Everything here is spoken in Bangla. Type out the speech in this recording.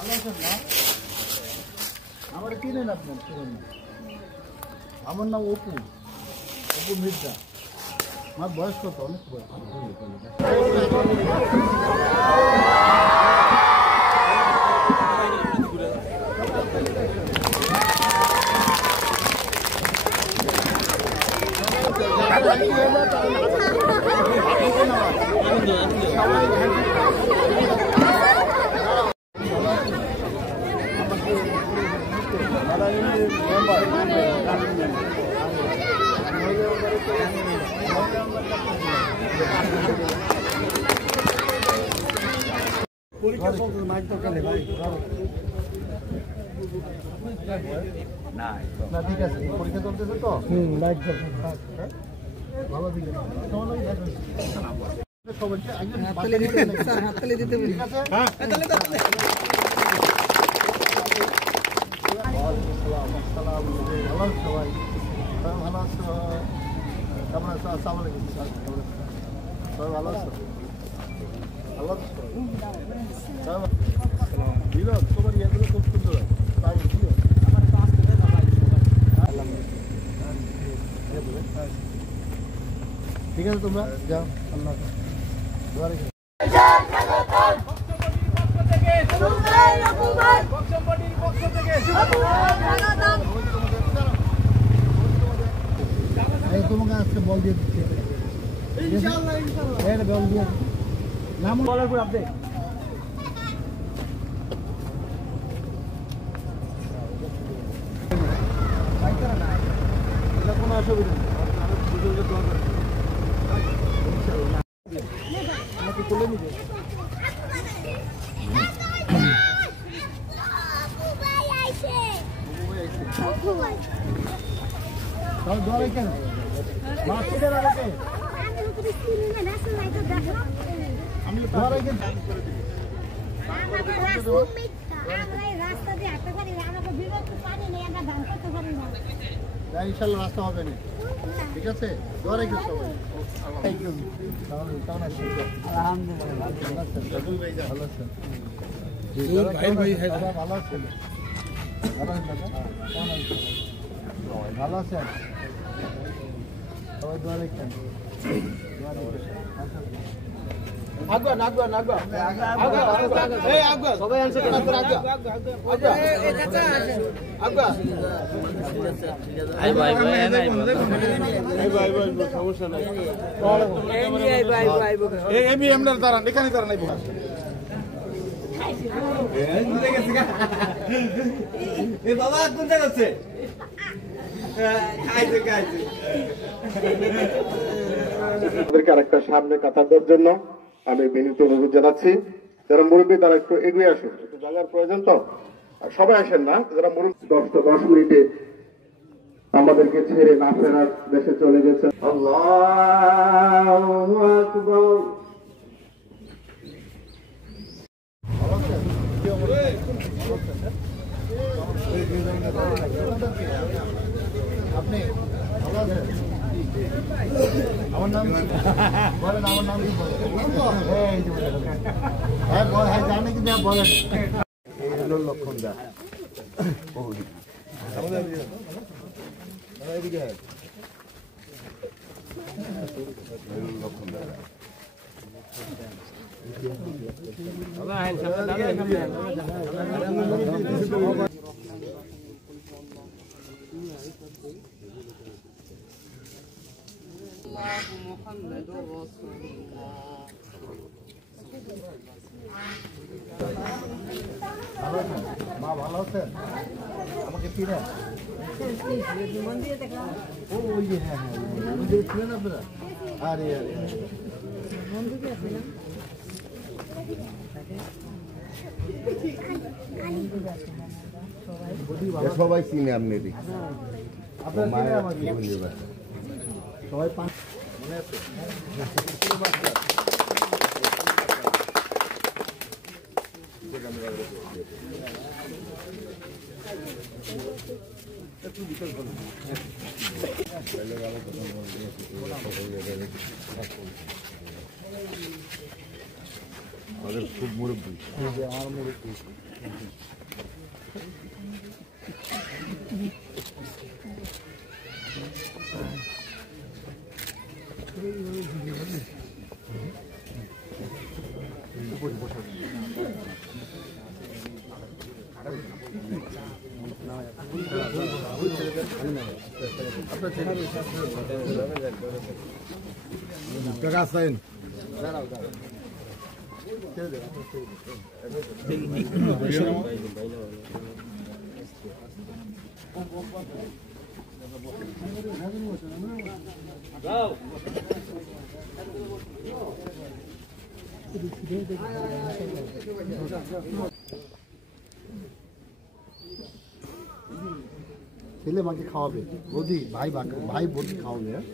ভালো আছেন না? আমার চিনেন আপনার চিনেন না? আমার নাম অপু মির্জা। আমার বয়স কত? অনেক বয়স। না ঠিক আছে, পরীক্ষা চলতেছে তো ভালো দিকে তোমার ইয়েগুলো খুব সুন্দর। ঠিক আছে তোমরা যাও, আল্লাহ তোমাকে আজকে বল দিয়ে দিচ্ছি, বল দিয়ে নাম বলার পর আপনি কোনো অসুবিধা নেই। আমাকে তুলে নিবে কেন আমি ইনশাল্লাহ রাস্তা হবে না, ঠিক আছে? দোয়া রেখে সবাই ভালো আছেন? ভালো আছেন সবাই? দোয়া রেখেন। সবাই আনসার সমস্যা নাই, দাঁড়ান এখানে দাঁড়ান। বাবা কোন জায়গা আছে? আমাদেরকে আরেকটা সামনে কাতারদের জন্য আমি বিনীত অনুরোধ জানাচ্ছি, যারা মুরব্বী তারা একটু এগিয়ে আসুন, একটু জায়গার প্রয়োজন তো, সবাই আসেন না, যারা মুরব্বী 10 মিনিটে আমাদেরকে ছেড়ে না ফেরার দেশে চলে গেছে। আল্লাহু আকবার। আপনি ভালো আছেন? আমার নাম বলেন, আমার নাম কি বলেন? হ্যাঁ জানে কিন্তু বলেন। লক্ষণ দা এদিকে লক্ষণ দা মা ভালো আছেন? আমাকে চিনে? ও ওই যে হ্যাঁ ছিলেন আপনারা? আরে আরে সবাই চিনে আপনি সবাই মনে আছে? ওদের খুব মুরব্বী আমার মুরব্বী প্রকাশ সাইন ছেলে মাকে খাওয়াবে বৌদি ভাই ভাই বৌদি খাওয়াবে হ্যাঁ